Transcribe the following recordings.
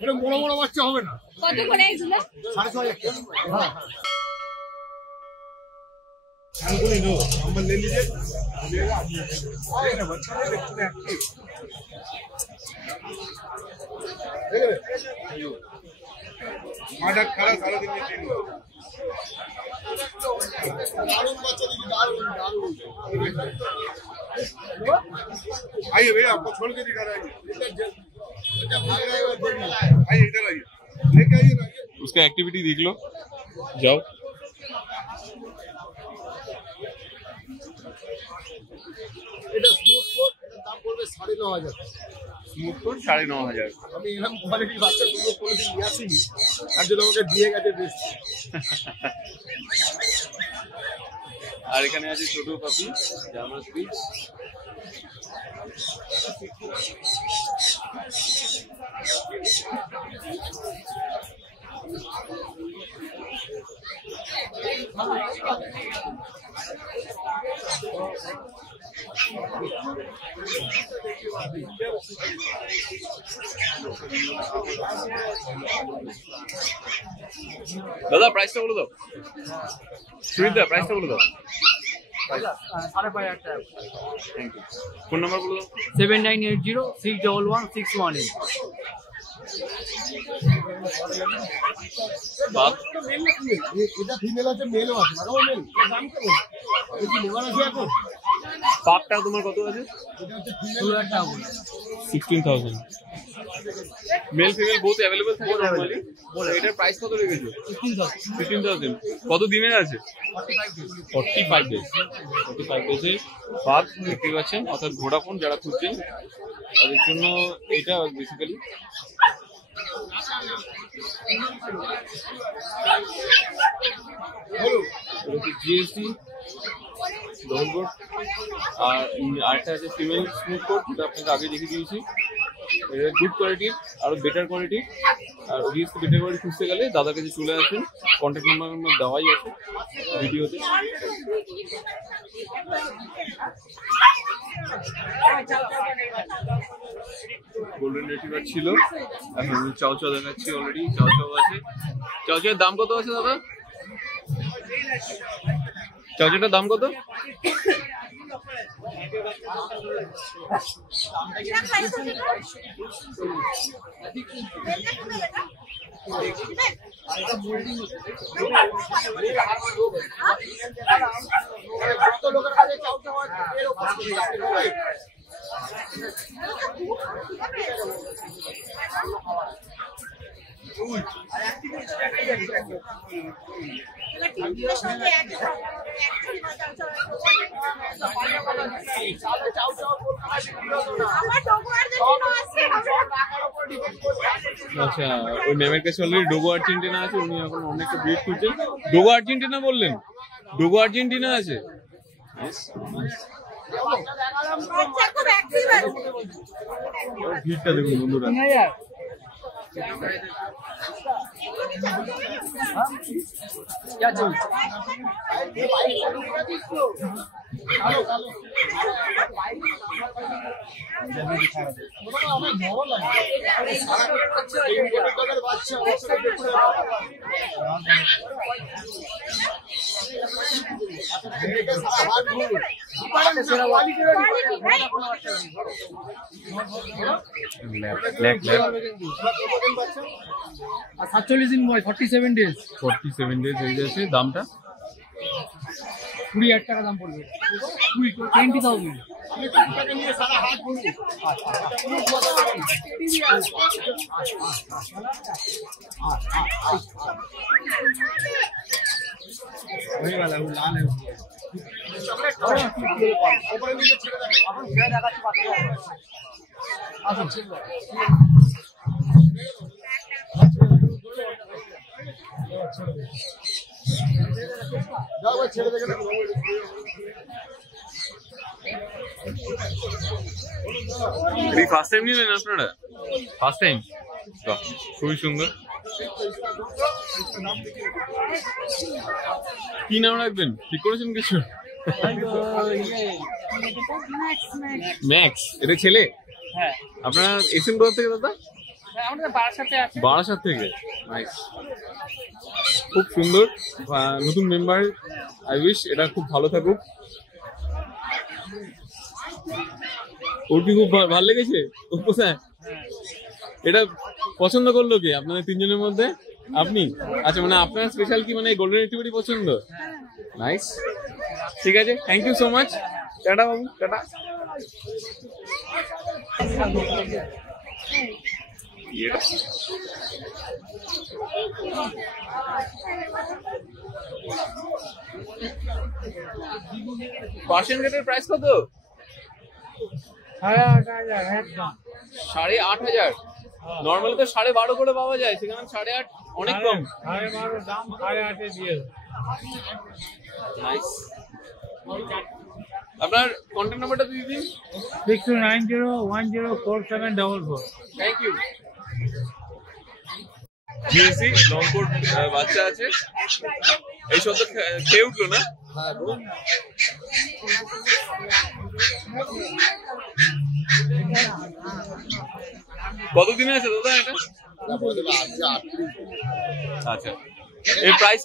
এটা বড় বড় বাচ্চা হবে না। কত করে এগুলো? 6,500 টাকা। अंगुली लो नंबर ले लीजिए माडा खरा सारा दिन में दारुण बच्चा देखिए दारुण दारुण आइए भैया आपको छोड़ के दिखा रहा है आइए इधर आइए लेके आइए ना उसका एक्टिविटी देख लो जाओ এটা স্মুথ কোট এটার দাম পড়বে 9,500 স্মুথ কোট 9,500 আমি এরকম কোয়ালিটির বাচ্চা দুটো কোয়ালিটি নিয়ে আসিনি আর যেন আমাকে দিয়ে গেছে বেশ আর এখানে আছে ছোট পাপি জার্মান স্পিচ দাদা প্রাইসটা বলে দাও সুরিদা প্রাইসটা বলে দাও 5,500 টাকা। থ্যাংক ইউ ফোন নাম্বার বলে দাও 7980611618 বাপ এটা ফিমেল আছে মেলও আছে লাগাও মেল দাম কেমন এই কি নেওয়ার আছে এখন পাকটা তোমার কত আছে এটা হচ্ছে ফিমেল 2,000 টাকা 16,000 মেল ফিমেল বোথ अवेलेबल থাকে নরমালি এটার প্রাইস কত রেখেছো 15,000 কত দিনের আছে 45 ডেজ 45 ডেজে পাক দেখতে পাচ্ছেন অর্থাৎ ভোডাফোন যারা খুঁজছেন তাদের জন্য এটা বেসিক্যালি জিএসটি ডবল কোট আর আরেকটা আছে ফিমেল স্মুথ কোট যেটা আপনাকে আগে দেখিয়ে দিয়েছি এটা গুড কোয়ালিটির আরো বেটার কোয়ালিটি আর অবভিয়াসলি বেটার কোয়ালিটি খুঁজতে গেলে দাদার কাছে চলে আসুন কন্ট্যাক্ট নাম্বার আমার দেওয়াই আছে ভিডিওতে গোল্ডেন রিট্রিভার ছিল এখন চাও চাও দেখাচ্ছি অলরেডি চাও চাও আছে চাও চাওয়ের দাম কত আছে দাদা চাও চাওটার দাম কত আচ্ছা ওই ম্যামের কাছে অলরেডি ডোগো আর্জেন্টিনা আছে উনি এখন অনেকটা ব্রিড খুঁজছেন ডোগো আর্জেন্টিনা বললেন ডোগো আর্জেন্টিনা আছে ভিড়টা দেখুন বন্ধুরা क्या चाहिए ব্ল্যাক 47 দিন বয় 47 ডেজ 47 ডেজ হয়ে যাচ্ছে দামটা 20,000 টাকা দাম পড়বে 20,000 वही वाला वो लाल है ऊपर नीचे ছেড়ে দেন এখন ছেড়ে দেখাচ্ছি বাকি আসুন যাও ছেড়ে দেখে এই ফার্স্ট টাইম নিলেন আপনারা ফার্স্ট টাইম বাহ খুবই সুন্দর কি নাম রাখবেন ঠিক করেছেন কিছু ম্যাক্স এটা ছেলে হ্যাঁ আপনারা এসেন কোথা থেকে দাদা আমাদের বারাসাতে আছে। বারাসাত থেকে, নাইস, খুব সুন্দর, নতুন মেম্বার, আই উইশ এটা খুব ভালো থাকুক। ওর কি খুব ভালো লেগেছে? ও কোথায় এটা পছন্দ করলো কি আপনাদের তিনজনের মধ্যে? আপনি? আচ্ছা, মানে আপনার স্পেশাল কি মানে গোল্ডেন রিট্রিভারই পছন্দ? নাইস, ঠিক আছে, thank you so much, tata বাবু, টাটা। পার্সিয়ান গেটের প্রাইস কত? 8,500 একদম। 8,500। নর্মালি তো 12.5 করে পাওয়া যায়, সেখানে 8.5 অনেক কম। 12,500 দাম 8,500 দিয়ে। নাইস। আপনার কন্ট্যাক্ট নাম্বারটা দিয়ে দিন। 6290104744। Thank you. জিএসি লং কোট বাচ্চা আছে, এই সব তো খেয়ে উঠলো না? হ্যাঁ গো। কতদিনে আছে দাদা এটা? আচ্ছা, এর প্রাইস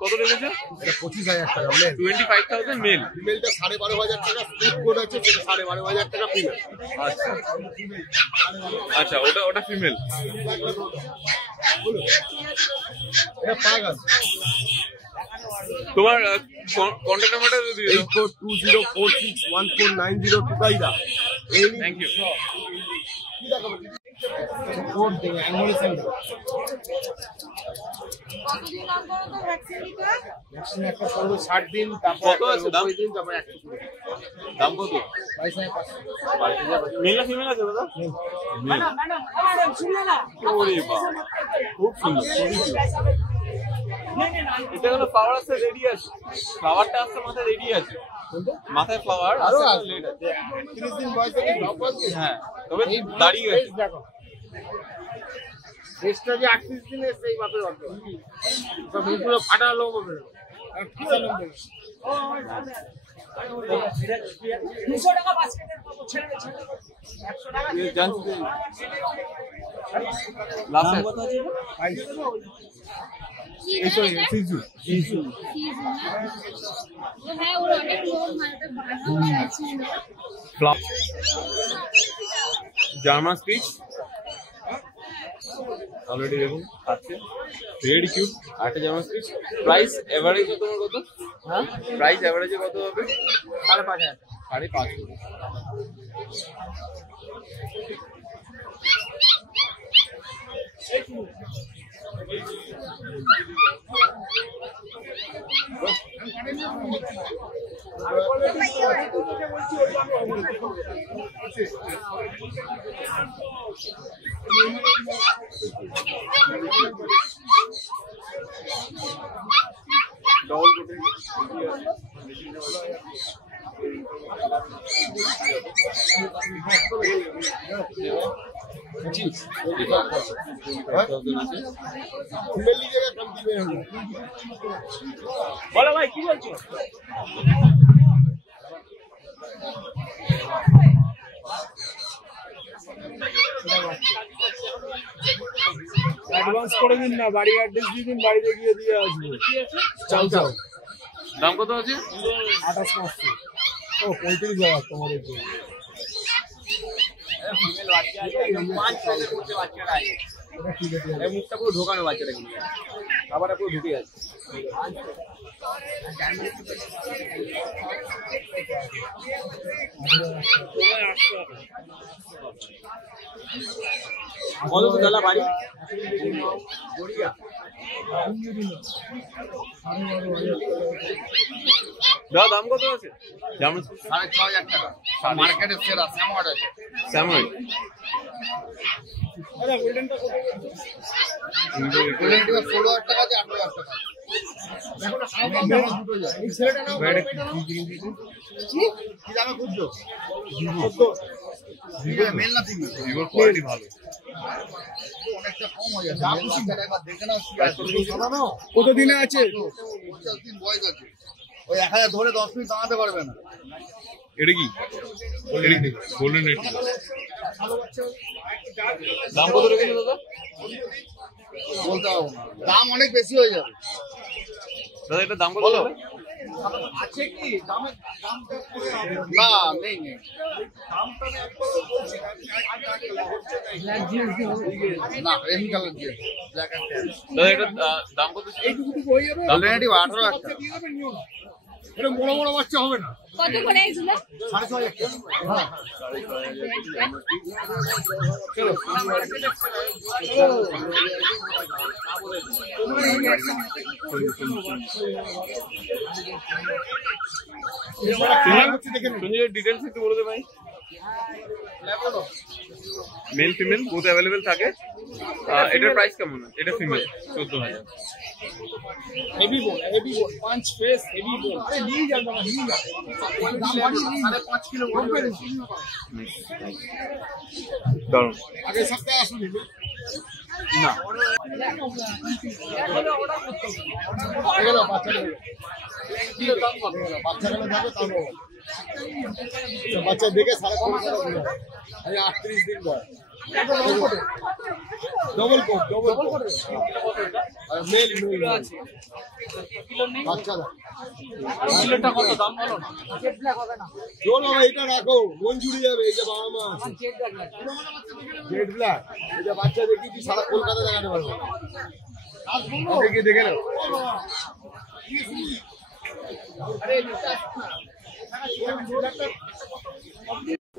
কত রেখেছে? এটা 25,000 টাকা মেল। 25,000 মেল। ফিমেলটা 12,500 টাকা, স্প্লিট কোড আছে সেটা 12,500 টাকা ফিমেল। আচ্ছা আচ্ছা, ওটা ফিমেল। এটা পাগ আছে। তোমার কন্ট্যাক্ট নাম্বারটা দিয়ে দাও। 8420461490 টুকাইদা। Thank you. কোড দেবে অ্যাঙ্গলি সেন্টার। ভ্যাকসিন একটা করবো 60 দিন, তারপর কত আছে দাম? 90 দিন, তারপর 120 দাম কত? 22,500। মেল না ফিমেল আছে দাদা? মেল। ওরে বাবা, খুব সুন্দর। এটা হলো ফ্লাওয়ার আছে, রেডি আছে, ফ্লাওয়ারটা আসছে মাথায় রেডি আছে, মাথায় ফ্লাওয়ার আরো আছে, আছে। লেট আছে। 30 দিন বয়স থেকে ড্রপ আছে। হ্যাঁ, তবে দাঁড়িয়ে গেছে। দেখো টেস্টটা যে 38 দিনে সেই মাপের অর্থ সব পুরো ফাটা লোক হবে আর ফাটা লোক হবে। 200 টাকা বাস্কেটের পাবো, ছেড়ে দে, ছেড়ে দে। 100 টাকা জানছি লাস্ট কত আছে? এটা সিজু। সিজু না? ও হ্যাঁ, ওর অনেক লোক মালটা বানানো আছে। জার্মান স্পিচ অলরেডি দেখুন আছে, ভেরি কিউট। আরেকটা জার্মান স্পিচ। প্রাইস এভারেজ তোমার কত? হ্যাঁ প্রাইস এভারেজে কত হবে? 5,500। 5.5। ডবল কোটিং ফিমেল লিজের কম দিবে হলো। বলো ভাই কি বলছো? অ্যাডভান্স করে দিন না, বাড়ি অ্যাড্রেস দিয়ে দিন, বাড়িতে গিয়ে দিয়ে আসবো। চাও চাও। দাম কত আছে? 28,500। ও 35,000 তোমাদের জন্য। ফিমেল বাচ্চা আছে, একদম 5 সালের মধ্যে বাচ্চাটা আছে। এটা ঠিক আছে। এই মুখটা পুরো ঢোকানো বাচ্চাটা কিন্তু, খাবারটা পুরো ঢুকে আছে। কত তো দাদা বাড়ি? গড়িয়া। দাম কত আছে? জার্মান স্পিচ 6,500 টাকা। মার্কেটে সেরা স্যামওয়ার্ড আছে। স্যামুরাই। গোল্ডেন টিভার 16,000 টাকা আছে, 8,000 টাকা। দেখো না হাও কম দুটো যায়। এই ছেলেটা নাও। কি দামে খুঁজছো? 14। মেল না ফিমেল? ভিভোর কোয়ালিটি ভালো। অনেকটা কম হয়ে যাচ্ছে। মেল বাচ্চাটা একবার দেখে নাও কি আছে। কত দিনে আছে? 50 দিন বয়স আছে। ওই 1,000 ধরে 10 মিনিট দাঁড়াতে পারবে না। এটা কি গোল্ডেন রেট্রিভার। দাম কত রেখেছো দাদা? বলতে পারবো না, দাম অনেক বেশি হয়ে যাবে। দাদা এটা দাম কত? আছে কি দামের দামটা করে না নেই নেই। না এমনি কালার দিয়ে ব্ল্যাক এন্ড ট্যান। দাদা এটা দাম কত? এইটুকু হয়ে যাবে। অলরেডি 18 একটা। দিয়ে দেবেন নিও না। এটা বড় বড় বাচ্চা হবে না। কত করে এগুলো? 6,500 টাকা। হ্যাঁ চলো সঞ্জয় ডিটেলস একটু বলে দে ভাই। মেল ফিমেল বোথ অ্যাভেলেবেল থাকে। এটার প্রাইস কেমন? এটা ফিমেল 14,000। হেভি বোন পাঁচ ফেস হেভি বোন আরে নিয়ে যান না নিয়ে যান দাম বাড়িয়ে 5.5 কিলো কম করে দিন দারুন। আগের সপ্তাহে আসুন না এগুলো বাচ্চাগুলো বাচ্চাগুলো যাবে তাহলে বাচ্চা দেখে 15.5 টাকা দিল। এই 38 দিন বয়স। ডবল কোট আর মেল আছে বাচ্চা দাও। কিলোটা কত দাম বলো না জোর বাবা এটা রাখো, মন জুড়ে যাবে। এই যে বাবা মা আছে জেড ব্ল্যাক, এই যে বাচ্চা দেখি তুই সারা কলকাতা দেখাতে পারবো। ওকে গিয়ে দেখে নাও।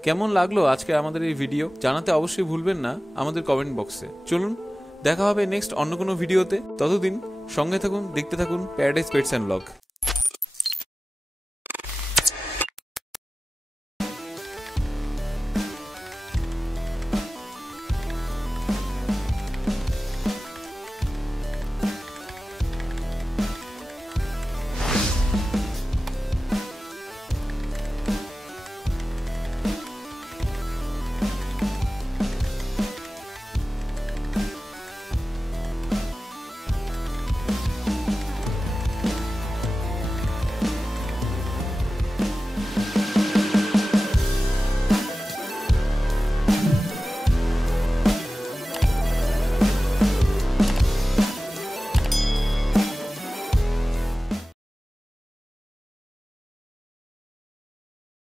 কেমন লাগলো আজকে আমাদের এই ভিডিও জানাতে অবশ্যই ভুলবেন না আমাদের কমেন্ট বক্সে। চলুন দেখা হবে নেক্সট অন্য কোনো ভিডিওতে। ততদিন সঙ্গে থাকুন, দেখতে থাকুন প্যারাডাইস পেটস অ্যান্ড ব্লগ।